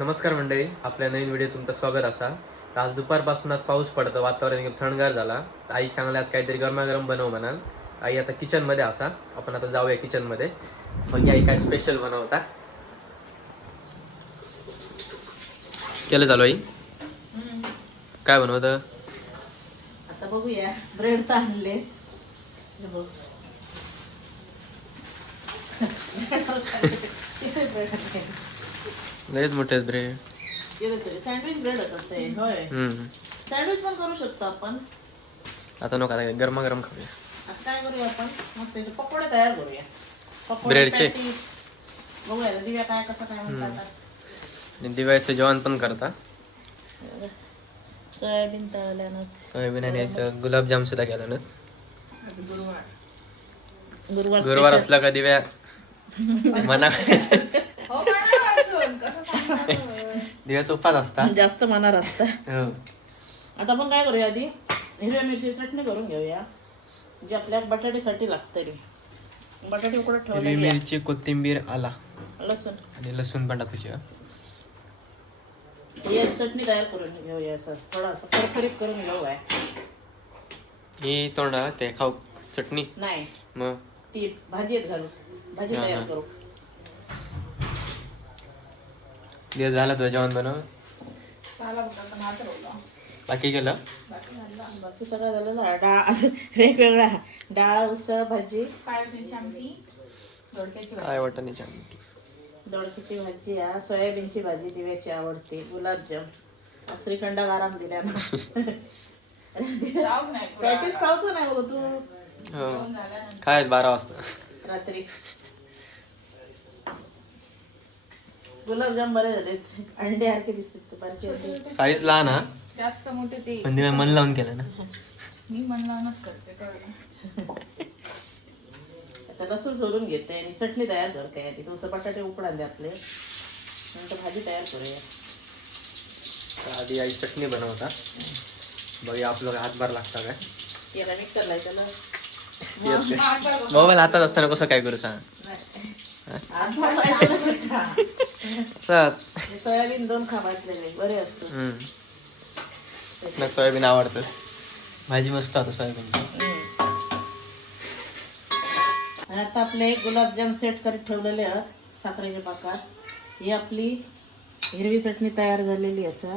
नमस्कार मंडळी, आपल्या नवीन व्हिडिओ तुमचं स्वागत असा. तर आज दुपारपासून पाऊस पडतो, वातावरण एकदम थंडगार झाला. आई सांगले आज काहीतरी गरमागरम बनव म्हणाल. आई आता किचनमध्ये असा. आपण आता जाऊया किचनमध्ये. मग आई काय स्पेशल बनवता केलं चालू आई? काय बनवतं आता बघूया. ब्रेड तर आणले. लयच मोठे ब्रेड. सँडविच ब्रेड असते. होय, सँडविच पण करू शकतो आपण. आता नको, आता गरमागरम खाऊया. आता काय करूया आपण, मस्त त्याचे पकोडे तयार करूया. ब्रेडचे? पॅटीस. बघूया दिव्या काय कसं काय म्हणतात. आणि दिवाळीचं जेवण पण करता. सोयाबीन तळल्यानं. सोयाबीन आणि गुलाबजाम सुद्धा केला ना. गुरुवार असला का दिव्या मना दिव्याचा उपास असता. जास्त मनार असता. हो. आता आपण काय करूया, आधी हिरव्या मिरची चटणी करून घेऊया, जी आपल्या बटाट्यासाठी लागते. बटाटे उकडत हिरवी ठेवले, मिरची, कोथिंबीर, आला लसूण आणि लसूण पण टाकूची. हे चटणी तयार करून घेऊया. असं थोडंसं खरखरीत करून घेऊया. ही तोंडा ते खाऊ चटणी नाही, मग ती भाजीत घालू. भाजी तयार करू. दिवस झाला तुझं जेवण बनव. बाकी केलं? बाकी सगळं झालं ना. डाळ वेगवेगळा, डाळ, उसळ, भाजी, काय वाटण्याची आमटी, दोडक्याची भाजी, सोयाबीनची भाजी दिव्याची आवडते, गुलाबजाम, श्रीखंड आराम दिल्या ना. प्रॅक्टिस खाऊच नाही बघ तू. हो काय 12 वाजता रात्री गुलाबजाम बरे झाले. अंडे सारखे दिसतात बारके अंडे. साईज लहान हा, जास्त मोठे ते पण दिव्या मन लावून केलं ना. मी मन लावूनच करते कळलं. आता लसूण सोलून घेते आणि चटणी तयार करते. आधी थोडंसं बटाटे उकडा दे आपले, नंतर भाजी तयार करूया. आधी आई चटणी बनवता. बघूया आपलं हातभार लागता काय. याला मिक्सरला त्याला मोबाईल हातात असताना कसं काय करू सांग. सोयाबीन 2 खा भाजलेले बरे असतो. सोयाबीन आवडतं. भाजी मस्त आता सोयाबीन. आता आपले गुलाबजाम सेट करीत ठेवलेले आहेत साखरेच्या पाकात. ही आपली हिरवी चटणी तयार झालेली असं,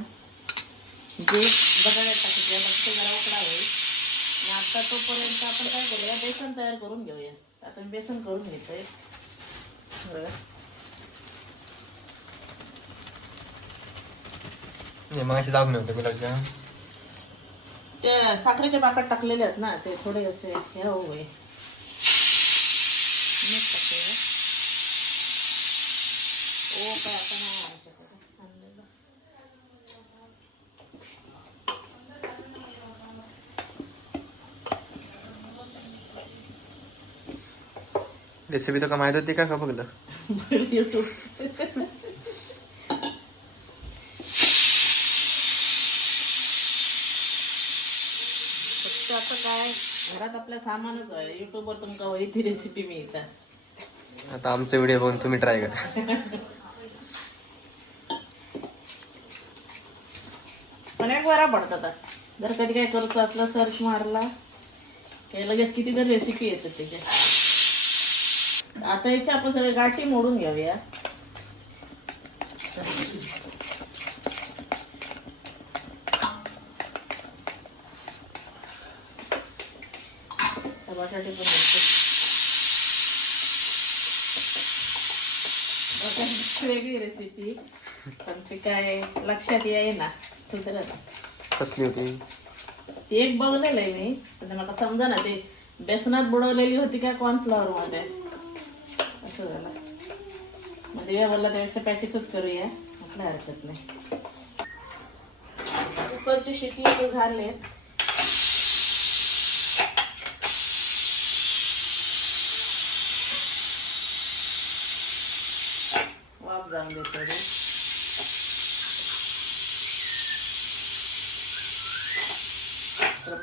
जे बटाट्यात टाकायचे. मस्त जरा उकडा होईल. आणि आता तोपर्यंत आपण काय करूया, बेसन तयार करून घेऊया. आता बेसन करून घेतोय. मग असे दाबून होते गुलाबजाम. त्या साखरेच्या पाकात टाकलेले आहेत ना, ते थोडे असे हे होय. ओ काय आता नाही आणलेलं. रेसिपी तर का माहित होती का बघलं युट्यूब. आता काय घरात आपल्या सामानच आहे. युट्यूबवर तुमका वैथी रेसिपी मिळतात. आता आमचे व्हिडिओ बघून तुम्ही ट्राय करा. पण एक बरा पडतात. जर कधी काय करतो असला सर्च मारला की लगेच कितीतरी रेसिपी येतात त्याच्या. आता याच्या आपण सगळे गाठी मोडून घेऊया. बटाटे पण वेगळी रेसिपी, पण ते काय लक्षात येईना सुधरत. कसली होती ती एक बघलेलं आहे मी, पण मला समजा ना ते बेसनात बुडवलेली होती का कॉर्नफ्लॉवर मध्ये, असं झालं. मग दिव्या बोलला त्यापेक्षा पॅटीसच करूया, आपल्या हरकत नाही. कुकरची शिटी ते झाले. वाफ जाऊन देतो.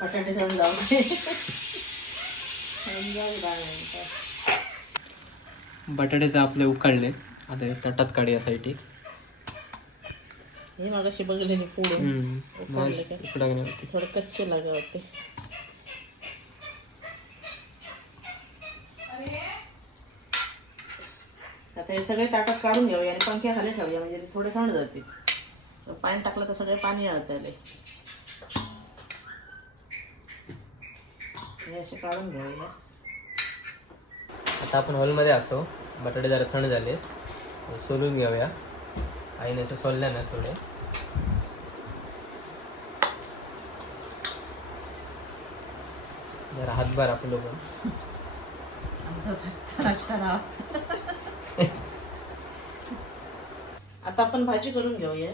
बटाटे जाऊन जाऊ बटाटे तर आपले उकडले. आता ताटात काढूया साठी. हे मागाशी बघलेली फोडून उकडले का थोडे कच्चे लागे होते. आता हे सगळे ताटात काढून घेऊया आणि पंख्या खाली ठेवूया म्हणजे ते थोडे थंड जातील. पाणी टाकलं तर सगळे पाणी आले हे असे काढून घेऊया. आता आपण हॉलमध्ये असो. बटाटे जरा थंड झाले सोलून घेऊया. आईने असं सोलल्या ना थोडे. जरा हातभार आपलं पण. आता आपण भाजी करून घेऊया.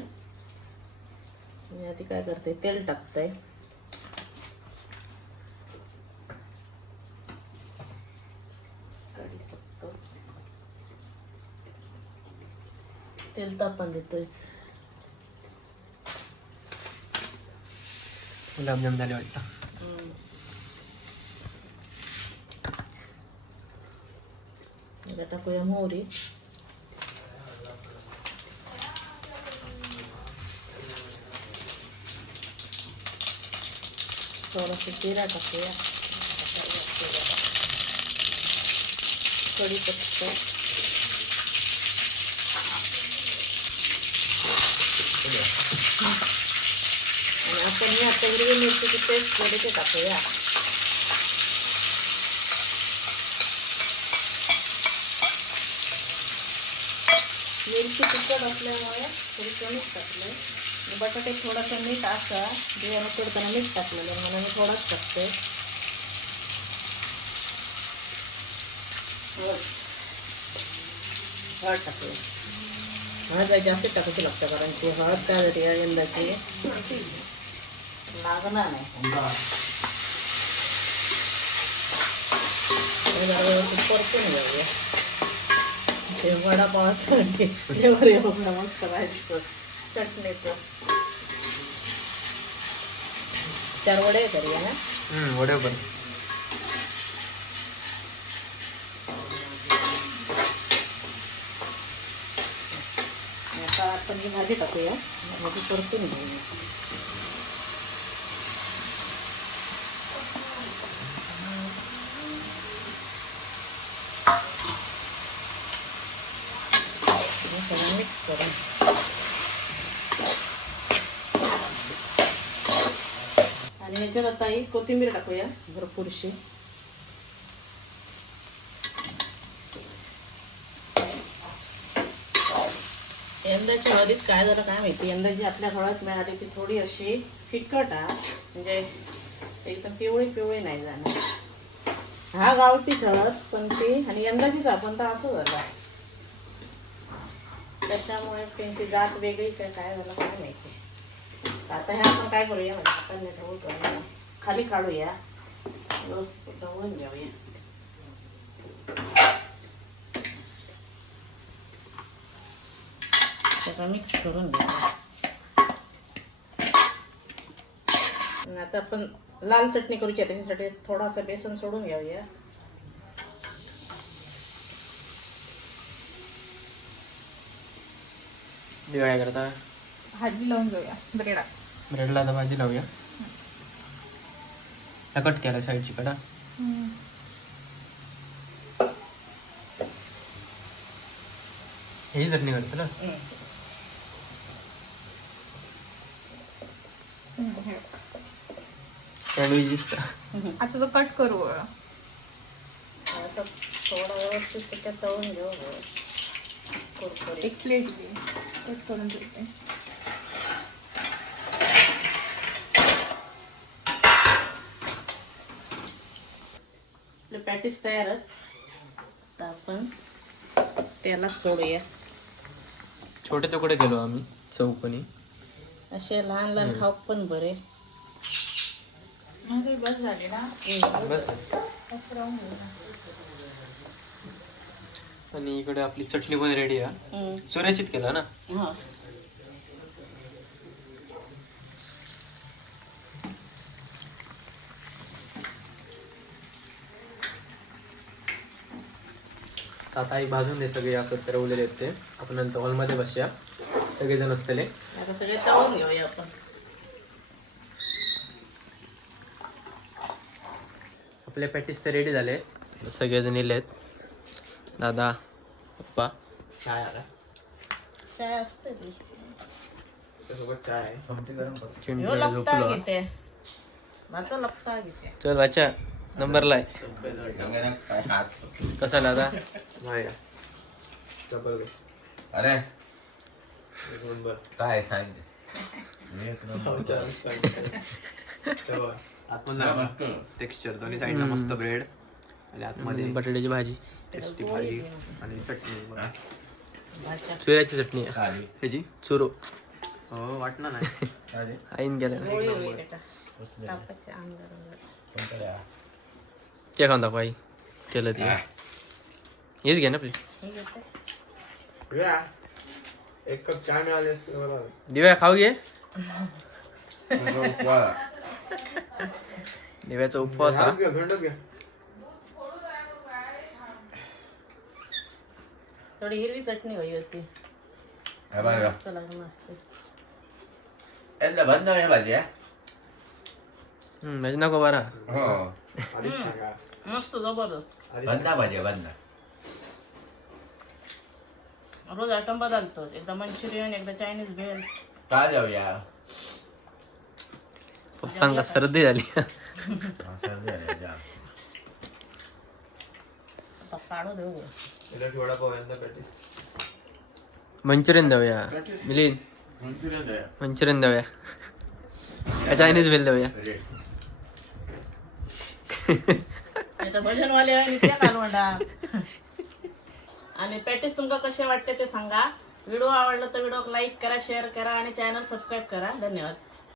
मी आधी काय करते तेल टाकते. तेल तापण देतोयच. गुलाबजाम झाले वाटतं. टाकूया मोहरी. थोडासा जिरा टाकूया. कढीपत्ता. आणि आपण ही आता हिरवी मिरचीची पेस्ट मध्ये ते टाकूया. मिरची तिखट असल्यामुळे थोडी कमीच टाकलं. बटाटे थोडासा मीठ असा बियाणं करताना मीठ टाकलेलं म्हणून मी थोडाच टाकते. हळद टाकूया. हळद जास्त टाकायची लागतं कारण ती हळद काय होती या यंदाची लागणार नाही. जरा व्यवस्थित परतून घेऊया. ते वडापावाचं फ्लेवर एवढं मस्त भाजीचं चटणीचं. 4 वडे करूया ना. वडे पण. आता आपण ही भाजी टाकूया. भाजी परतून घेऊया. मिक्स करून आणि ह्याच्यात आता ही कोथिंबीर टाकूया भरपूरशी. यंदाच्या हळदीत काय झालं काय माहिती. यंदाची आपल्या हळद मिळाली ती थोडी अशी फिकट म्हणजे एकदम पिवळी पिवळी नाही जाणार. हा गावठीच हळद पण ती आणि यंदाचीच आपण तर असं झालं. त्याच्यामुळे त्यांची जात वेगळी काय झालं काय माहिती. आता हे आपण काय करूया म्हणजे आपण ढवळून करूया. खाली काढूया. व्यवस्थित ढवळून घेऊया. त्याला मिक्स करून घेऊया. आता आपण लाल चटणी करूया. त्याच्यासाठी थोडासा बेसन सोडून घेऊया. काय करता. भाजी लावून घेऊया ब्रेडला आता भाजी लावूया. कट केला साईडची कडा. ही चटणी करतो ना. सँडविच दिसतं. आता तो कट करू. असं थोडं व्यवस्थित त्याच्यात तळून घेऊ. कुरकुरीत. एक प्लेट दे कट करून देते. आपले पॅटीस तयार आहेत. तर आपण त्याला सोडूया. छोटे तुकडे केलो आम्ही चौकोनी. असे लहान लहान खाऊ पण बरे. माझे बस झाले ना. बस. असं राहून घेऊ ना. आणि इकडे आपली चटणी पण रेडी आहे. सूर्याचीत केला ना. हा. आता आई भाजून दे सगळे असं ठरवलेले आहेत ते. आपण नंतर हॉलमध्ये बसूया सगळेजण असतले. आता सगळे तळून घेऊया आपण. आपले पॅटीस तर रेडी झाले. सगळेजण येलेत. दादा पप्पा चाय आला चाय असते ती. त्यासोबत चाय आहे चिंटू ह्यो लपता झोपलो. घेते. माझा लपता घेते. चल वाचा नंबरला आहे. कसा दादा नाही का डबल अरे एक नंबर काय सांग आतमध्ये टेक्स्चर दोन्ही साईडला मस्त ब्रेड आणि आतमध्ये बटाट्याची भाजी, टेस्टी भाजी आणि चटणी बघा. चुऱ्याची चटणी आहे. ह्याची चुरो हो वाटणार नाही आईन गेल्या ना. पोळी होईल बेटा. तापाच्या अंगावर. ते खाऊन दाखव आई केलं ते. हेच घे ना प्लीज. हे घेते. एक कप चहा मिळाली असते बरं. दिव्या खाऊ घे. दिव्याचा उपवास हा. हात घ्या, थंडच घ्या. थोडी हिरवी चटणी हवी होती. मस्त लागून असते. बंद आहे भाजी भाजी नको बरा. हो आधीच सांगा. मस्त जबरदस्त. आधीच बंद भाजी बंद रोज आयटम बदलतो. एकदा मंचुरियन, एकदा चायनीज भेळ. काय जाऊया पप्पांना सर्दी झाली. आता काढू देऊ. सांगा. वडापाव यांना पॅटीस. मंचुरियन देऊया. मिलिंद मंचुरियन देऊया. का चायनीज भेल देऊया. आता भजनवाले आहे त्या कालवंडा. आणि पॅटीस तुमका कसे वाटते ते सांगा. व्हिडिओ आवडला तर व्हिडिओ लाईक करा, शेअर करा आणि चॅनल सबस्क्राईब करा. धन्यवाद.